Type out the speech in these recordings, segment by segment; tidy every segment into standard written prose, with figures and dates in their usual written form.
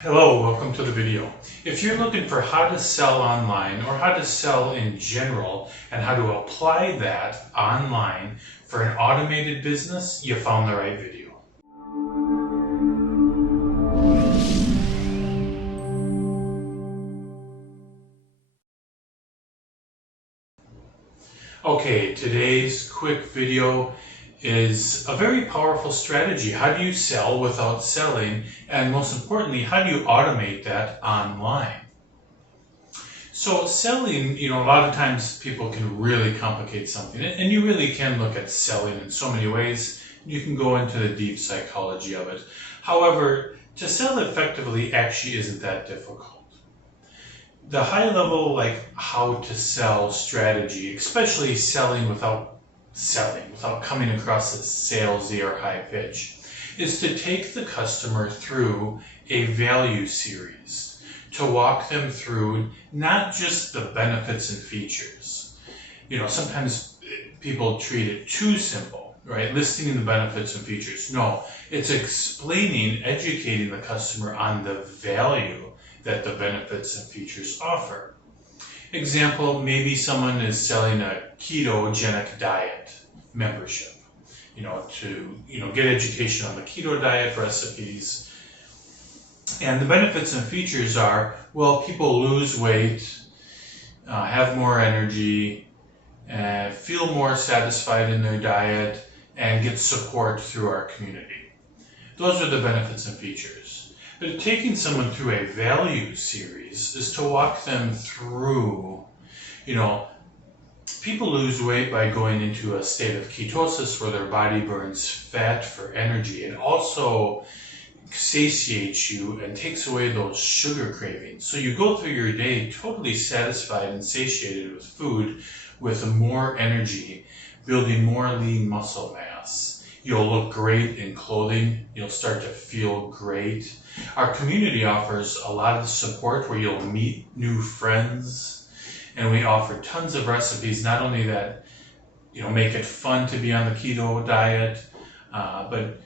Hello, welcome to the video. If you're looking for how to sell online or how to sell in general and how to apply that online for an automated business, you found the right video. Okay, today's quick video is a very powerful strategy. How do you sell without selling? And most importantly, how do you automate that online? So selling, a lot of times people can really complicate something, and you really can look at selling in so many ways. You can go into the deep psychology of it. However, to sell effectively actually isn't that difficult. The high level, like how to sell strategy, especially selling, without coming across as salesy or high pitch, is to take the customer through a value series, to walk them through not just the benefits and features. Sometimes people treat it too simple, right? Listing the benefits and features. No, it's explaining, educating the customer on the value that the benefits and features offer. Example, maybe someone is selling a ketogenic diet membership, to get education on the keto diet recipes. And the benefits and features are, well, people lose weight, have more energy, feel more satisfied in their diet, and get support through our community. Those are the benefits and features. But taking someone through a value series is to walk them through, people lose weight by going into a state of ketosis where their body burns fat for energy. It also satiates you and takes away those sugar cravings. So you go through your day totally satisfied and satiated with food, with more energy, building more lean muscle mass. You'll look great in clothing. You'll start to feel great. Our community offers a lot of support where you'll meet new friends, and we offer tons of recipes, not only that, make it fun to be on the keto diet, but,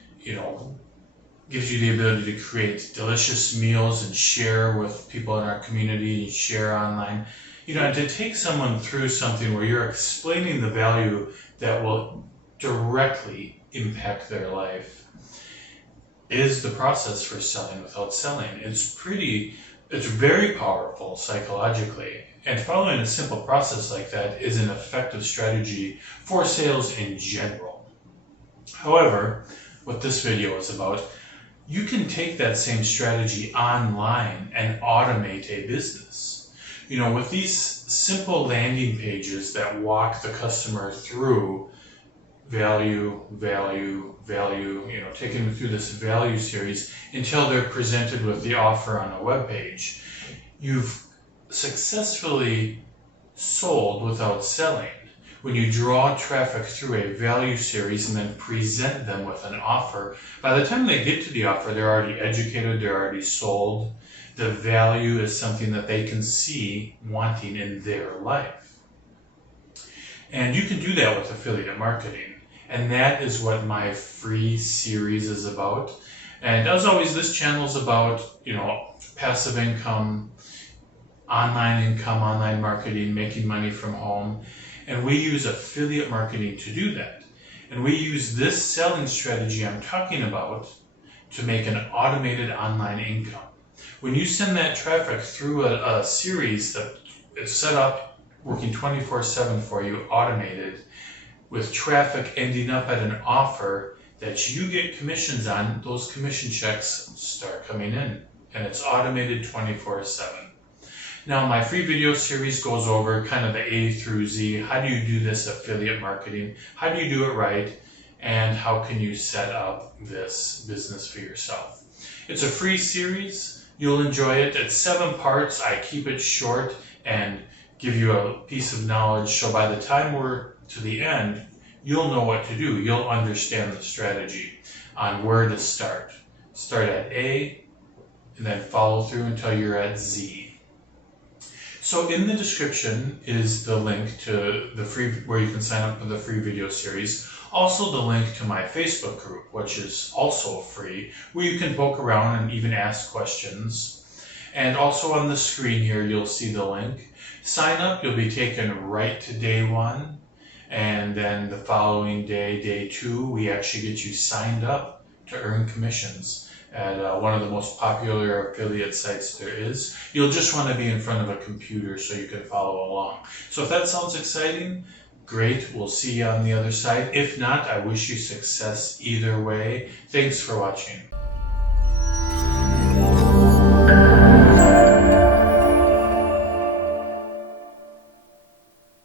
gives you the ability to create delicious meals and share with people in our community, share online. To take someone through something where you're explaining the value that will directly impact their life is the process for selling without selling. It's very powerful psychologically. And following a simple process like that is an effective strategy for sales in general. However, what this video is about, you can take that same strategy online and automate a business. With these simple landing pages that walk the customer through value, taking them through this value series until they're presented with the offer on a web page. You've successfully sold without selling. When you draw traffic through a value series and then present them with an offer, by the time they get to the offer, they're already educated, they're already sold. The value is something that they can see wanting in their life. And you can do that with affiliate marketing. And that is what my free series is about. And as always, this channel is about, passive income, online marketing, making money from home. And we use affiliate marketing to do that. And we use this selling strategy I'm talking about to make an automated online income. When you send that traffic through a series that is set up, working 24/7 for you, automated, with traffic ending up at an offer that you get commissions on, those commission checks start coming in, and it's automated 24/7. Now, my free video series goes over kind of the A through Z. How do you do this affiliate marketing? How do you do it right? And how can you set up this business for yourself? It's a free series. You'll enjoy it. It's 7 parts. I keep it short and give you a piece of knowledge. So by the time we're to the end, you'll know what to do. You'll understand the strategy on where to start. Start at A and then follow through until you're at Z. So in the description is the link to the free, where you can sign up for the free video series. Also the link to my Facebook group, which is also free, where you can poke around and even ask questions. And also on the screen here, you'll see the link. Sign up, you'll be taken right to day one. And then the following day, day two, we actually get you signed up to earn commissions at one of the most popular affiliate sites there is. You'll just want to be in front of a computer so you can follow along. So if that sounds exciting, great. We'll see you on the other side. If not, I wish you success either way. Thanks for watching.